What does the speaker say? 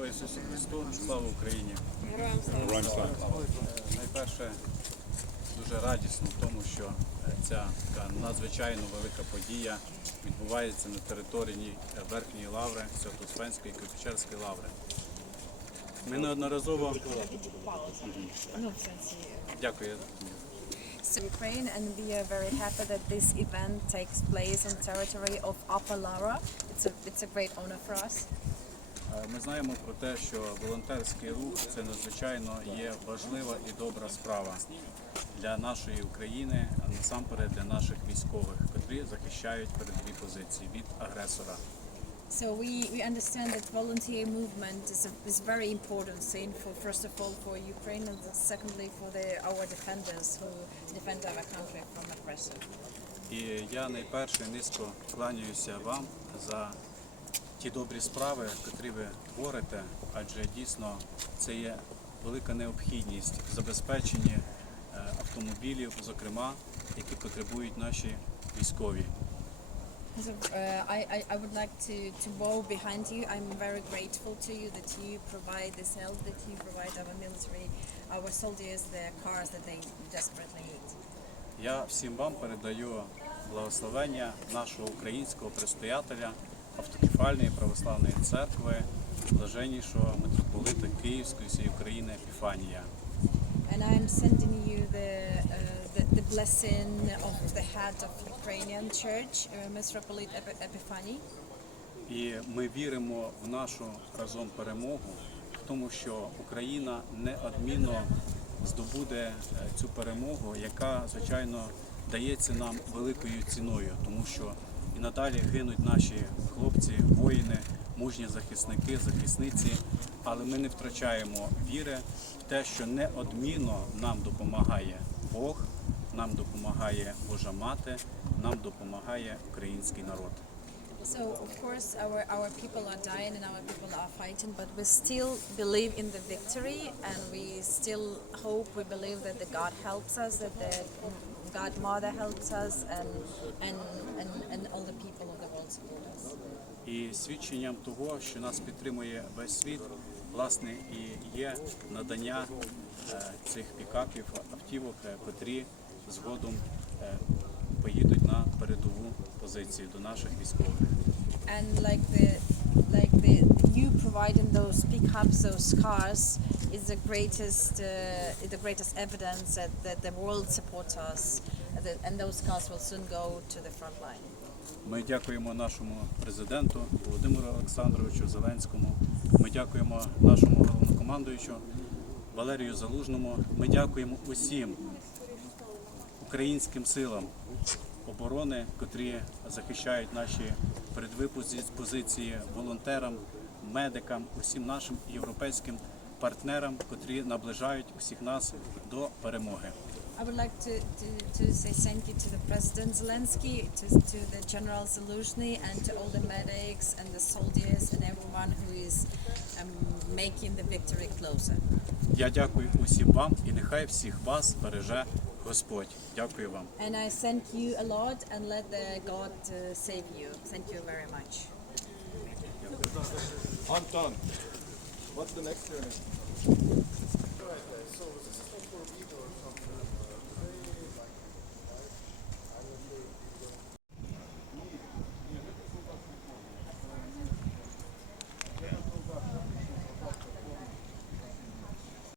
Слава Ісусу Христу, слава Україні! Найперше дуже радісно в тому, що ця така надзвичайно велика подія відбувається на території Верхньої лаври, Свято-Успенської і Києво-Печерської лаври. Ми неодноразово дякую. Ukraine and we are very happy that this event takes place on territory of Upper Lara. It's a it's a great honor for us. Е, Ми знаємо про те, що волонтерський рух це надзвичайно є важлива і добра справа для нашої України, а насамперед для наших військових, котрі захищають передові позиції від агресора. So we, we understand that volunteer movement is a is very important thing for first of all for Ukraine and secondly for the our defenders who defend our country from aggressor. І я найперше низько кланяюся вам за ті добрі справи, котрі ви творите, адже дійсно це є велика необхідність в забезпеченні е, автомобілів, зокрема, які потребують наші військові. So, uh, I, I, I would like to, to bow behind you. I'm very grateful to you that you provide this help, that you provide our military, our soldiers, the cars that they desperately need. Я всім вам передаю благословення нашого українського предстоятеля автокефальної православної церкви, блаженнішого митрополита Київської всієї України Епіфанія. And I'm sending you the, uh, the, the blessing of the head of Ukrainian church, uh, Metropolitan Epiphany. І ми віримо в нашу разом перемогу, в тому, що Україна неодмінно здобуде е, цю перемогу, яка звичайно дається нам великою ціною, тому що і надалі гинуть наші хлопці, воїни, мужні захисники, захисниці. Але ми не втрачаємо віри в те, що неодмінно нам допомагає Бог, нам допомагає Божа Мати, нам допомагає український народ. So of course our, our people are dying and our people are fighting, but we still believe in the victory and we still hope, we believe that the God helps us, that the God Mother helps us and, and, all the people of the world support us. Свідченням того, що нас підтримує весь світ, власне, і є надання е, цих пікапів, автівок, е, котрі згодом е, поїдуть на передову позицію до наших військових. And like the like the you providing those pickups, those cars is the greatest uh, the greatest evidence that, that the world supports us, that, and those cars will soon go to the front line. Ми дякуємо нашому президенту Володимиру Олександровичу Зеленському. Ми дякуємо нашому головнокомандуючу Валерію Залужному. Ми дякуємо усім українським силам оборони, котрі захищають наші передові пози- позиції волонтерам, медикам, усім нашим європейським партнерам, котрі наближають усіх нас до перемоги. I would like to, to, to say thank you to the President Zelensky, to, to the General Zaluzhny, and to all the medics and the soldiers and everyone who is um, making the victory closer. Я дякую усім вам і нехай всіх вас береже Господь. Дякую вам. And I thank you a lot and let the God uh, save you. Thank you very much. Anton, what's the next journey?